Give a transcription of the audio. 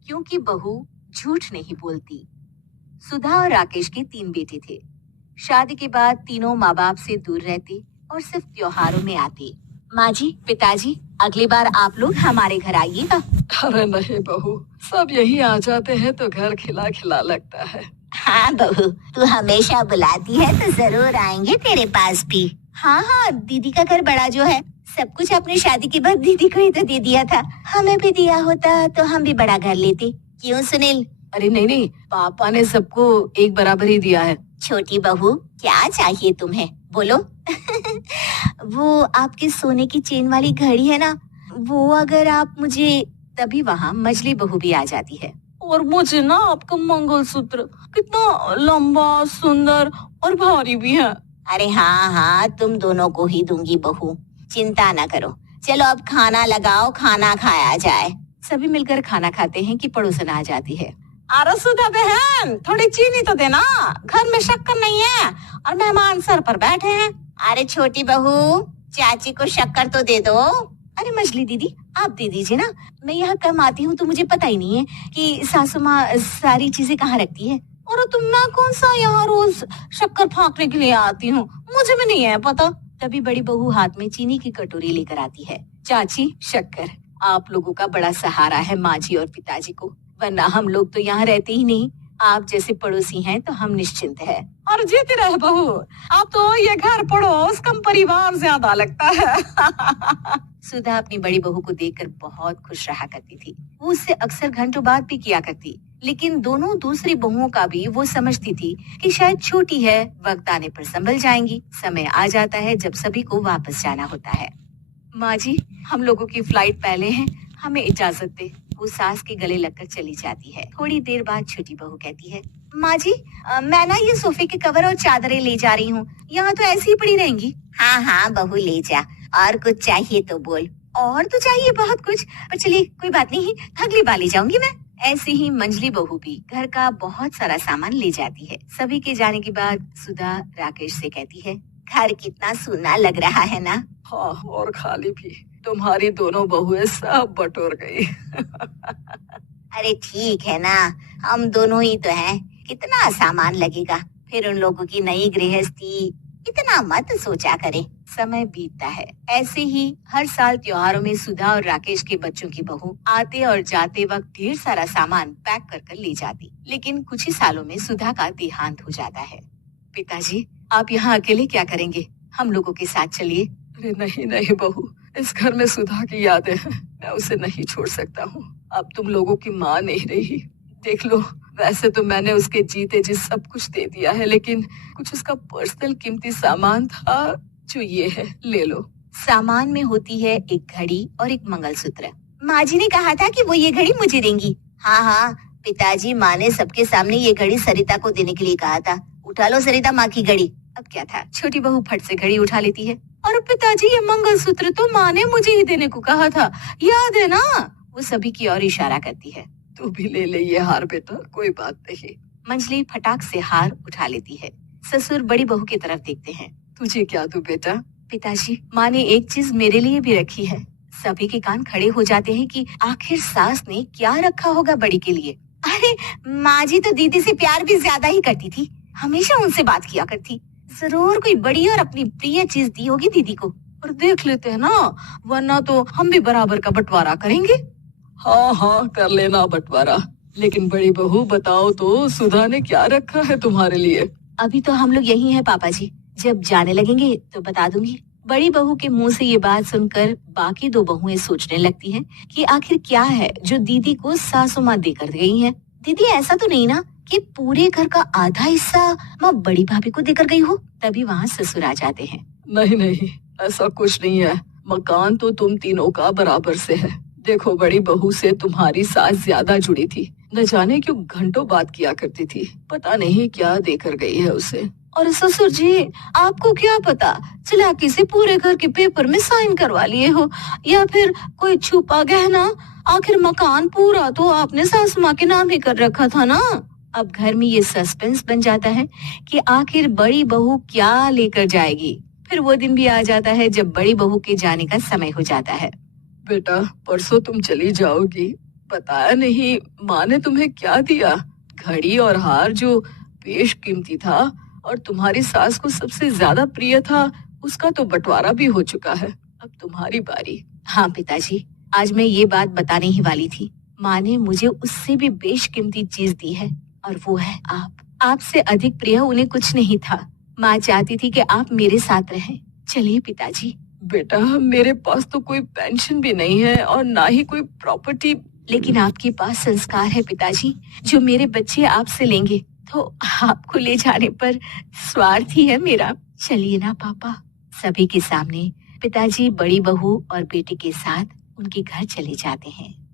क्योंकि बहू झूठ नहीं बोलती। सुधा और राकेश के 3 बेटे थे। शादी के बाद तीनों माँ बाप से दूर रहते और सिर्फ त्योहारों में आते। माँ जी, पिताजी, अगली बार आप लोग हमारे घर आइएगा। अरे नहीं बहू, सब यही आ जाते हैं तो घर खिला खिला लगता है। हाँ बहू, तू हमेशा बुलाती है तो जरूर आएंगे तेरे पास भी। हाँ हाँ, दीदी का घर बड़ा जो है, सब कुछ अपनी शादी के बाद दीदी को ही तो दे दिया था। हमें भी दिया होता तो हम भी बड़ा घर लेते। क्यों सुनील? अरे नहीं, पापा ने सबको एक बराबर ही दिया है। छोटी बहू, क्या चाहिए तुम्हें, बोलो। वो आपके सोने की चेन वाली घड़ी है ना, वो अगर आप मुझे, तभी वहाँ मजली बहू भी आ जाती है। और मुझे ना आपका मंगलसूत्र कितना लंबा, सुंदर और भारी भी है। अरे हाँ हाँ, तुम दोनों को ही दूंगी बहू, चिंता ना करो। चलो अब खाना लगाओ, खाना खाया जाए। सभी मिलकर खाना खाते हैं कि पड़ोसन आ जाती है। अरे सुधा बहन, थोड़ी चीनी तो देना, घर में शक्कर नहीं है और मेहमान सर पर बैठे हैं। अरे छोटी बहू, चाची को शक्कर तो दे दो। अरे मछली दीदी, आप दे दीजिए ना, मैं यहाँ कम आती हूँ तो मुझे पता ही नहीं है कि सासू माँ सारी चीजें कहाँ रखती है। और तुम मैं कौन सा यहाँ रोज शक्कर फाँकने के लिए आती हूँ, मुझे भी नहीं है पता। तभी बड़ी बहू हाथ में चीनी की कटोरी लेकर आती है। चाची, शक्कर। आप लोगों का बड़ा सहारा है माँ जी और पिताजी को, वरना हम लोग तो यहाँ रहते ही नहीं। आप जैसे पड़ोसी हैं तो हम निश्चिंत है। और जीती रहे बहू, आप तो ये घर पड़ोस कम परिवार ज्यादा लगता है। सुधा अपनी बड़ी बहू को देखकर बहुत खुश रहा करती थी। वो उससे अक्सर घंटों बात भी किया करती, लेकिन दोनों दूसरी बहुओं का भी वो समझती थी कि शायद छोटी है, वक्त आने पर संभल जाएंगी। समय आ जाता है जब सभी को वापस जाना होता है। माँ जी, हम लोगों की फ्लाइट पहले है, हमें इजाजत दे। वो सास के गले लगकर चली जाती है। थोड़ी देर बाद छोटी बहू कहती है, माँ जी, मैं ना ये सोफे के कवर और चादरें ले जा रही हूँ, यहाँ तो ऐसी ही पड़ी रहेंगी। हाँ हाँ बहू, ले जा, और कुछ चाहिए तो बोल। और तो चाहिए बहुत कुछ, पर चलिए कोई बात नहीं, अगली बार ले जाऊंगी मैं। ऐसे ही मंजली बहू भी घर का बहुत सारा सामान ले जाती है। सभी के जाने के बाद सुधा राकेश से कहती है, घर कितना सूना लग रहा है ना। हाँ, और खाली भी। तुम्हारी दोनों बहुएं सब बटोर गई। अरे ठीक है ना, हम दोनों ही तो हैं, कितना सामान लगेगा। फिर उन लोगों की नई गृहस्थी, इतना मत सोचा करे। समय बीतता है। ऐसे ही हर साल त्योहारों में सुधा और राकेश के बच्चों की बहू आते और जाते वक्त ढेर सारा सामान पैक कर कर ले जाती। लेकिन कुछ ही सालों में सुधा का देहांत हो जाता है। पिताजी, आप यहाँ अकेले क्या करेंगे, हम लोगों के साथ चलिए। अरे नहीं बहू, इस घर में सुधा की यादें हैं, मैं उसे नहीं छोड़ सकता हूँ। अब तुम लोगों की माँ नहीं रही। देख लो, वैसे तो मैंने उसके जीते जी सब कुछ दे दिया है, लेकिन कुछ उसका पर्सनल कीमती सामान था जो ये है, ले लो। सामान में होती है एक घड़ी और एक मंगलसूत्र। माँ जी ने कहा था कि वो ये घड़ी मुझे देंगी। हाँ हाँ पिताजी, माँ ने सबके सामने ये घड़ी सरिता को देने के लिए कहा था। उठा लो सरिता माँ की घड़ी। अब क्या था, छोटी बहू फट से घड़ी उठा लेती है। और पिताजी, ये मंगलसूत्र तो माँ ने मुझे ही देने को कहा था, याद है ना? वो सभी की ओर इशारा करती है। तू भी ले ले ये हार बेटा, कोई बात नहीं। मंजली फटाक से हार उठा लेती है। ससुर बड़ी बहू की तरफ देखते हैं। तुझे क्या दूं बेटा? पिताजी, माँ ने एक चीज मेरे लिए भी रखी है। सभी के कान खड़े हो जाते हैं कि आखिर सास ने क्या रखा होगा बड़ी के लिए। अरे माँ जी तो दीदी से प्यार भी ज्यादा ही करती थी, हमेशा उनसे बात किया करती। जरूर कोई बड़ी और अपनी प्रिय चीज दी होगी दीदी को। और देख लेते हैं ना, वरना तो हम भी बराबर का बंटवारा करेंगे। हाँ, कर लेना बंटवारा। लेकिन बड़ी बहू, बताओ तो, सुधा ने क्या रखा है तुम्हारे लिए? अभी तो हम लोग यही हैं पापा जी, जब जाने लगेंगे तो बता दूंगी। बड़ी बहू के मुंह से ये बात सुनकर बाकी दो बहुएं सोचने लगती हैं कि आखिर क्या है जो दीदी को सासू माँ देकर गई है। दीदी, ऐसा तो नहीं ना कि पूरे घर का आधा हिस्सा माँ बड़ी भाभी को देकर गई हो। तभी वहाँ ससुर आ जाते हैं। नहीं, ऐसा कुछ नहीं है। मकान तो तुम तीनों का बराबर से है। देखो, बड़ी बहू से तुम्हारी सास ज्यादा जुड़ी थी, न जाने क्यों घंटों बात किया करती थी। पता नहीं क्या देकर गई है उसे। और ससुर जी, आपको क्या पता, चालाकी से पूरे घर के पेपर में साइन करवा लिए हो, या फिर कोई छुपा गहना। आखिर मकान पूरा तो आपने सासू माँ के नाम ही कर रखा था ना। अब घर में ये सस्पेंस बन जाता है कि आखिर बड़ी बहू क्या लेकर जाएगी। फिर वो दिन भी आ जाता है जब बड़ी बहू के जाने का समय हो जाता है। बेटा, परसों तुम चली जाओगी, बताया नहीं, माँ ने तुम्हें क्या दिया? घड़ी और हार जो बेशकीमती था और तुम्हारी सास को सबसे ज्यादा प्रिय था, उसका तो बंटवारा भी हो चुका है। अब तुम्हारी बारी। हाँ पिताजी, आज मैं ये बात बताने ही वाली थी। माँ ने मुझे उससे भी बेशकीमती चीज दी है और वो है आप। आपसे अधिक प्रिय उन्हें कुछ नहीं था। माँ चाहती थी कि आप मेरे साथ रहें। चलिए पिताजी। बेटा, मेरे पास तो कोई पेंशन भी नहीं है और ना ही कोई प्रॉपर्टी। लेकिन आपके पास संस्कार है पिताजी, जो मेरे बच्चे आपसे लेंगे। तो आपको ले जाने पर स्वार्थ ही है मेरा। चलिए ना पापा। सभी के सामने पिताजी बड़ी बहू और बेटे के साथ उनके घर चले जाते हैं।